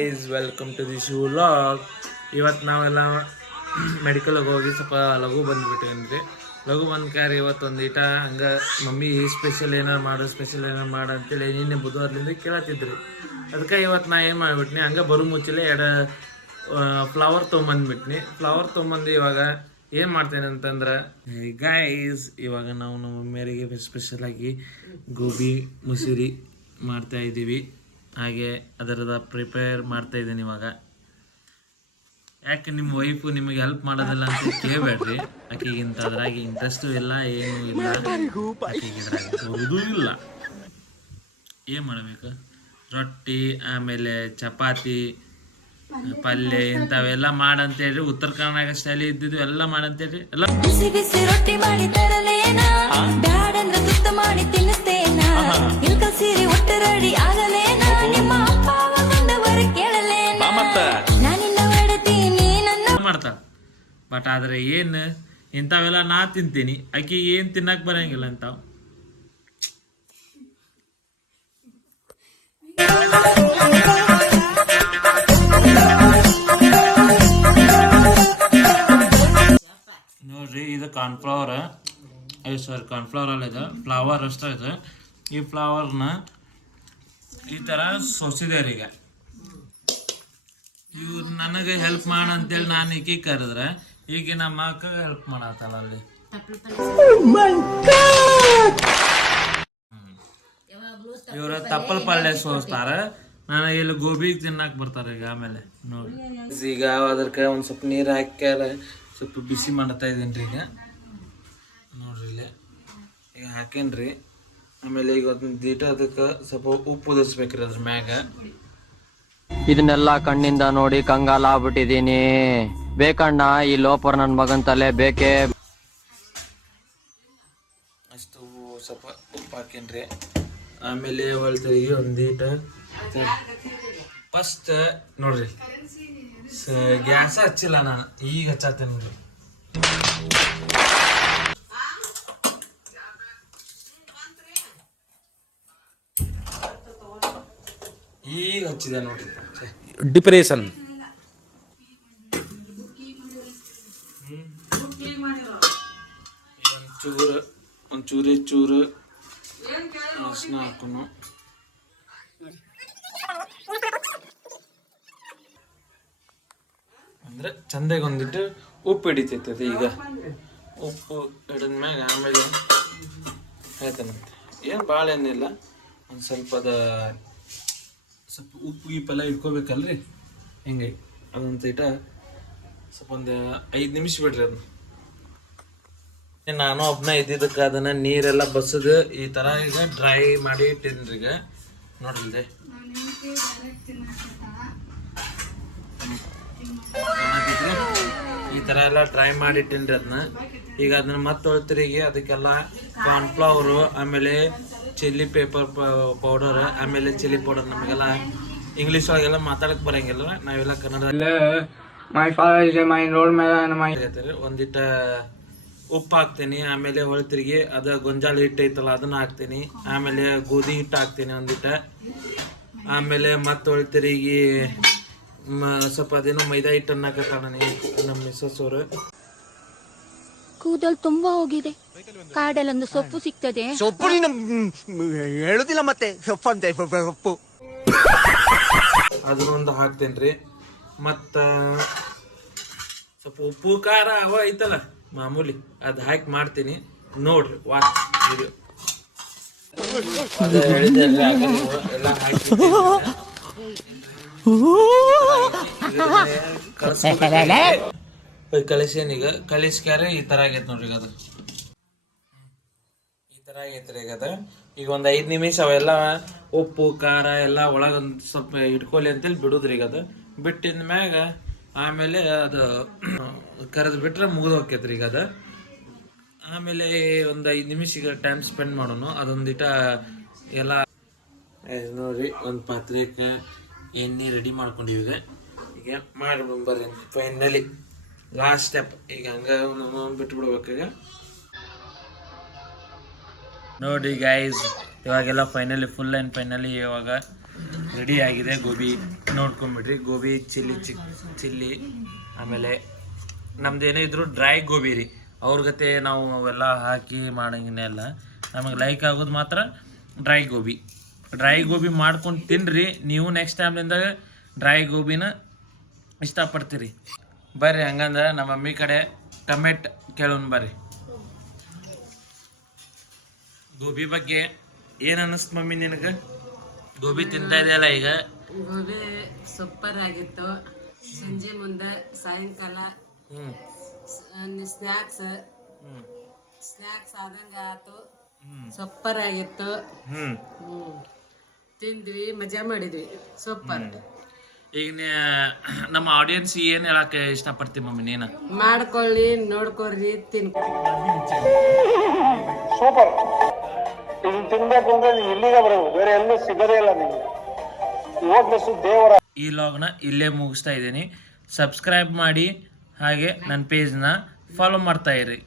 Guys, welcome to the shoe vlog. ಇವತ್ತು ನಾವೆಲ್ಲ ಮೆಡಿಕಲ್ಗೆ ಹೋಗಿ ಸ್ವಲ್ಪ ಲಘು ಬಂದುಬಿಟ್ಟಿವಿ. ಲಘು ಬಂದ್ಕಾರೆ ಇವತ್ತು ಒಂದೀಟ ಹಂಗೆ ಮಮ್ಮಿ ಸ್ಪೆಷಲ್ ಏನಾರು ಮಾಡು ಅಂತೇಳಿ ನಿನ್ನೆ ಬುಧವಾರದಿಂದ ಕೇಳತ್ತಿದ್ರಿ. ಅದಕ್ಕೆ ಇವತ್ತು ನಾ ಏನು ಮಾಡಿಬಿಟ್ನಿ, ಹಂಗೆ ಬರೋ ಮುಚ್ಚಲೆ ಫ್ಲವರ್ ತೊಗೊಂಬಂದು ಇವಾಗ ಏನು ಮಾಡ್ತೇನೆ ಅಂತಂದ್ರೆ ಗೈಸ್, ಇವಾಗ ನಾವು ನಮ್ಮ ಮಮ್ಮಿಯರಿಗೆ ಸ್ಪೆಷಲಾಗಿ ಗೋಬಿ ಮುಸುರಿ ಮಾಡ್ತಾಯಿದ್ದೀವಿ. ಹಾಗೆ ಅದರದ ಪ್ರಿಪೇರ್ ಮಾಡ್ತಾಯಿದ್ದೀನಿ ಇವಾಗ. ಯಾಕೆ ನಿಮ್ಮ ವೈಫು ನಿಮಗೆ ಹೆಲ್ಪ್ ಮಾಡೋದಿಲ್ಲ ಅಂತ ಕೇಳಬೇಡ್ರಿ. ಆಕೆಗಿಂತ ಅದ್ರಾಗಿ ಇಂಟ್ರೆಸ್ಟು ಇಲ್ಲ, ಏನೂ ಇಲ್ಲ, ಆಕೆಗೆ ಇದ್ರಾಗ ಬರೋದೂ ಇಲ್ಲ. ಏನು ಮಾಡಬೇಕು, ರೊಟ್ಟಿ ಆಮೇಲೆ ಚಪಾತಿ ಪಲ್ಯ ಇಂಥವೆಲ್ಲ ಮಾಡಂತೇಳ್ರಿ. ಉತ್ತರ ಕರ್ನಾಟಕ ಸ್ಟೈಲ್ ಇದ್ದಿದ್ದು ಎಲ್ಲ ಮಾಡಂತೇಳ್ರಿ. ಎಲ್ಲ ರೊಟ್ಟಿ ಮಾಡಿ ತರಲೇನಾ, ಬ್ಯಾಡಂದ್ರ ತುತ್ತ ಮಾಡಿ ತಿನ್ನಿಸ್ತೇನಾ, ಇಲ್ಕ ಸೀರೆ ಒಟ್ಟು ರೆಡಿ ಆಗಲೇನಾ, ನಿಮ್ಮ ಅಪ್ಪ ಬಂದವರು ಕೇಳಲೇನಾ, ನಾನಿನ್ನ ಹೊಡ್ತೀನಿ ನನ್ನ ಮಾಡ್ತಾಳ. ಬಟ್ ಆದ್ರೆ ಏನು ಇಂಥವೆಲ್ಲ ನಾ ತಿಂತೀನಿ, ಆಕಿ ಏನು ತಿನ್ನಕ್ ಬರಂಗಿಲ್ಲ ಅಂತಾವ್. ನೋಡ್ರಿ, ಇದು ಕಾರ್ನ್ಫ್ಲವರ್ ಅಲ್ಲ, ಇದು ಫ್ಲವರ್ ಅಷ್ಟೇ. ಇದು ಈ ಫ್ಲವರ್ನ ಈ ಥರ ಸೊಸಿದೇರಿ. ಇವ್ರು ನನಗೆ ಹೆಲ್ಪ್ ಮಾಡಂತೇಳಿ ನಾನು ಈಕಿ ಕರೆದ್ರೆ ಈಗ ನಮ್ಮ ಅಕ್ಕ ಹೆಲ್ಪ್ ಮಾಡತ್ತಲ್ಲ ಅಲ್ಲಿ. ಇವ್ರ ತಪ್ಪಲ್ ಪಲ್ಯ ಸೋಸ್ತಾರ, ನನಗೆ ಇಲ್ಲಿ ಗೋಬಿ ತಿನ್ನಕ್ ಬರ್ತಾರೆ. ಈಗ ಆಮೇಲೆ ನೋಡಿ, ಈಗ ಅದಕ್ಕೆ ಒಂದು ಸ್ವಲ್ಪ ನೀರು ಹಾಕ್ಯಾರ, ಸ್ವಲ್ಪ ಬಿಸಿ ಮಾಡ್ತಾ ಇದ್ದೀನಿ ಈಗ. ನೋಡ್ರಿ ಇಲ್ಲಿ ಈಗ ಹಾಕೇನ್ರಿ. ಆಮೇಲೆ ಈಗ ಒಂದು ದೀಟ ಅದಕ್ಕೆ ಸ್ವಲ್ಪ ಉಪ್ಪು ಉದಿಸ್ಬೇಕ್ರಿ ಅದ್ರ ಮ್ಯಾಗ. ಇದನ್ನೆಲ್ಲ ಕಣ್ಣಿಂದ ನೋಡಿ ಕಂಗಾಲ ಆಗ್ಬಿಟ್ಟಿದೀನಿ. ಬೇಕಣ್ಣ ಈ ಲೋಪರ್ ನನ್ ಮಗನ್ ತಲೆ ಬೇಕೇ. ಅಷ್ಟು ಸ್ವಲ್ಪ ಉಪ್ಪು ಹಾಕೇನ್ರಿ. ಆಮೇಲೆ ಹೊಳ್ತೀವಿ ಒಂದೀಟ. ಫಸ್ಟ್ ನೋಡ್ರಿ, ಗ್ಯಾಸ ಹಚ್ಚಿಲ್ಲ ನಾನು, ಈಗ ಹಚ್ಚತ್ತೇನೆ ನೋಡ್ರಿ. ಈಗ ಹಚ್ಚಿದೆ ನೋಡ್ರಿ. ಡಿಪ್ರೆಷನ್ ಒಂಚೂರು ಅರ್ಶಿನ ಹಾಕೋನು. ಅಂದ್ರೆ ಚಂದಾಗಿ ಒಂದಿಟ್ಟು ಉಪ್ಪು ಹಿಡಿತೈತದೆ. ಈಗ ಉಪ್ಪು ಹಿಡಿದ್ಮ್ಯಾಗ ಆಮೇಲೆ ಹೇಳ್ತಾನಂತೆ, ಏನು ಭಾಳ ಏನಿಲ್ಲ, ಒಂದು ಸ್ವಲ್ಪ ಸ್ವಲ್ಪ ಉಪ್ಪು ಗೀಪೆಲ್ಲ ಇಟ್ಕೋಬೇಕಲ್ರಿ. ಹಿಂಗೆ ಅದೊಂದು ಇಟ ಸ್ವಲ್ಪ ಒಂದು 5 ನಿಮಿಷ ಬಿಡ್ರಿ ಅದನ್ನ. ನಾನು ಒಬ್ಬನ ಇದ್ದಿದ್ದಕ್ಕೆ ಅದನ್ನು ನೀರೆಲ್ಲ ಬಸದು ಈ ಥರ ಈಗ ಡ್ರೈ ಮಾಡಿ ಇಟ್ಟಿನ್ರಿ. ಈಗ ನೋಡ್ರಿ, ಈ ಥರ ಎಲ್ಲ ಡ್ರೈ ಮಾಡಿ ಇಟ್ಟಿನ್ರಿ ಅದನ್ನ. ಈಗ ಅದನ್ನ ಮತ್ತೆ ತೊಳ್ತಿರಿಗೆ ಅದಕ್ಕೆಲ್ಲ ಕಾರ್ನ್ಫ್ಲವರು, ಆಮೇಲೆ ಚಿಲ್ಲಿ ಪೌಡರ್, ಆಮೇಲೆ ಚಿಲ್ಲಿ ಪೌಡರ್. ನಮಗೆಲ್ಲ ಇಂಗ್ಲೀಷ್ ಒಳಗೆಲ್ಲ ಮಾತಾಡಕ್ ಬರಂಗಿಲ್ಲ, ನಾವೆಲ್ಲ ಕನ್ನಡ. ಒಂದಿಟ್ಟ ಉಪ್ಪು ಹಾಕ್ತೀನಿ, ಆಮೇಲೆ ಹೊಳ್ತಿರಿಗೆ ಅದ ಗೊಂಜಾಳ ಹಿಟ್ಟು ಐತಲ್ಲ ಅದನ್ನ ಹಾಕ್ತೀನಿ, ಆಮೇಲೆ ಗೋಧಿ ಹಿಟ್ಟು ಹಾಕ್ತೀನಿ ಒಂದಿಟ್ಟ, ಆಮೇಲೆ ಮತ್ತೆ ಹೊಳ್ತಿರಿಗೆ ಸ್ವಲ್ಪ ಅದೇನೋ ಮೈದಾ ಹಿಟ್ಟನ್ನ ಹಾಕತ್ತಾಳ ನಮ್ಮ ಮಿಸಸ್ ಅವರು. ಕೂದಲು ತುಂಬಾ ಹೋಗಿದೆ, ಕಾಡಲ್ಲೊಂದು ಸೊಪ್ಪು ಸಿಗ್ತದೆ. ಸೊಪ್ಪು ಹೇಳುದಿಲ್ಲ ಮತ್ತೆ ಸೊಪ್ಪಂತೆ ಸೊಪ್ಪು. ಅದನ್ನೊಂದು ಹಾಕ್ತೇನ್ರಿ. ಮತ್ತ ಸ್ವಲ್ಪ ಉಪ್ಪು ಖಾರ ಅವ ಐತಲ್ಲ ಮಾಮೂಲಿ, ಅದು ಹಾಕಿ ಮಾಡ್ತೀನಿ. ನೋಡ್ರಿ, ವಾಚ್ ವಿಡಿಯೋ. ಎಲ್ಲ ಹಾಕಿ ಕಳಿಸೇನೀಗ. ಕಳಿಸ್ಕ್ಯಾರ ಈ ಥರ ಆಗೈತೆ ನೋಡ್ರಿ. ಅದು ಈ ಥರ ಆಗೈತ್ರಿ. ಈಗ ಅದು ಈಗ ಒಂದು 5 ನಿಮಿಷ ಅವೆಲ್ಲ ಉಪ್ಪು ಖಾರ ಎಲ್ಲ ಒಳಗೊಂದು ಸ್ವಲ್ಪ ಇಟ್ಕೊಳ್ಳಿ ಅಂತೇಳಿ ಬಿಡುದ್ರಿ. ಈಗ ಅದು ಬಿಟ್ಟಿದ ಮ್ಯಾಗ ಆಮೇಲೆ ಅದು ಕರೆದು ಬಿಟ್ರೆ ಮುಗಿದು ಹೋಗ್ತೈತ್ರಿ. ಈಗ ಅದು ಆಮೇಲೆ ಒಂದು 5 ನಿಮಿಷ ಈಗ ಟೈಮ್ ಸ್ಪೆಂಡ್ ಮಾಡೋಣ. ಅದೊಂದಿಟ ಎಲ್ಲ ನೋಡ್ರಿ, ಒಂದು ಪಾತ್ರೆಗೆ ಎಣ್ಣೆ ರೆಡಿ ಮಾಡ್ಕೊಂಡಿವಿ. ಈಗ ಮಾಡಿ ಬರ್ರಿ ಫೈನಲಿ ಲಾಸ್ಟ್ ಸ್ಟೆಪ್. ಈಗ ಹಂಗೆ ಬಿಟ್ಬಿಡ್ಬೇಕು. ಈಗ ನೋಡಿ ಗೈಸ್, ಇವಾಗೆಲ್ಲ ಫೈನಲಿ ಫುಲ್ ಆ್ಯಂಡ್ ಫೈನಲಿ ಇವಾಗ ರೆಡಿ ಆಗಿದೆ ಗೋಬಿ. ನೋಡ್ಕೊಂಬಿಡ್ರಿ. ಗೋಬಿ ಚಿಲ್ಲಿ ಆಮೇಲೆ ನಮ್ದು ಏನೇ ಇದ್ರು ಡ್ರೈ ಗೋಬಿ ರೀ. ಅವ್ರ ಗತೆ ನಾವು ಅವೆಲ್ಲ ಹಾಕಿ ಮಾಡಂಗಿನೆಲ್ಲ ನಮಗೆ ಲೈಕ್ ಆಗೋದು ಮಾತ್ರ ಡ್ರೈ ಗೋಬಿ ಮಾಡ್ಕೊಂಡು ತಿನ್ನಿರಿ. ನೀವು ನೆಕ್ಸ್ಟ್ ಟೈಮ್ಲಿಂದ ಡ್ರೈ ಗೋಬಿನ ಇಷ್ಟಪಡ್ತೀರಿ. ಬರ್ರಿ ಹಂಗಂದ್ರೆ ನಮ್ಮ ಮಮ್ಮಿ ಕಡೆ ಕಮೆಂಟ್ ಕೇಳೋಣ ಬರ್ರಿ. ಗೋಬಿ ಬಗ್ಗೆ ಏನು ಅನ್ನಿಸ್ತು ಮಮ್ಮಿ ನಿನಗೆ? ಗೋಬಿ ತಿಂತಾ ಇದೆಯಲ್ಲ ಈಗ? ಗೋಬಿ ಸೂಪರ್ ಆಗಿತ್ತು. ಸಂಜೆ ಮುಂದೆ ಸಾಯಂಕಾಲ ಸ್ನ್ಯಾಕ್ಸ್ ಆದಂಗ ಆತು. ಸೂಪರ್ ಆಗಿತ್ತು. ತಿಂದ್ವಿ, ಮಜಾ ಮಾಡಿದ್ವಿ. ಸೂಪರ್. ಈಗ ನಮ್ಮ ಆಡಿಯನ್ಸ್ ಏನು ಹೇಳಕ್ಕೆ ಇಷ್ಟಪಡ್ತೀವಿ ಮಮ್ಮಿ ನೀನು? ಮಾಡ್ಕೊಳ್ಳಿ, ನೋಡ್ಕೊಳ್ರಿ, ಸೂಪರ್. ಇದನ್ನ ತಿನ್ಬೇಕು ಅಂದ್ರೆ ನೀವು ಇಲ್ಲಿಗೆ ಬರಬೇಕು, ಬೇರೆ ಎಲ್ಲೂ ಸಿಗದೇ ಇಲ್ಲ ನಿಮಗೆ. ಇವತ್ತು ದೇವರ ಈ ಲಾಗ್ನ ಇಲ್ಲೇ ಮುಗಿಸ್ತಾ ಇದ್ದೀನಿ. ಸಬ್ಸ್ಕ್ರೈಬ್ ಮಾಡಿ, ಹಾಗೆ ನನ್ನ ಪೇಜ್ನ ಫಾಲೋ ಮಾಡ್ತಾ ಇರಿ.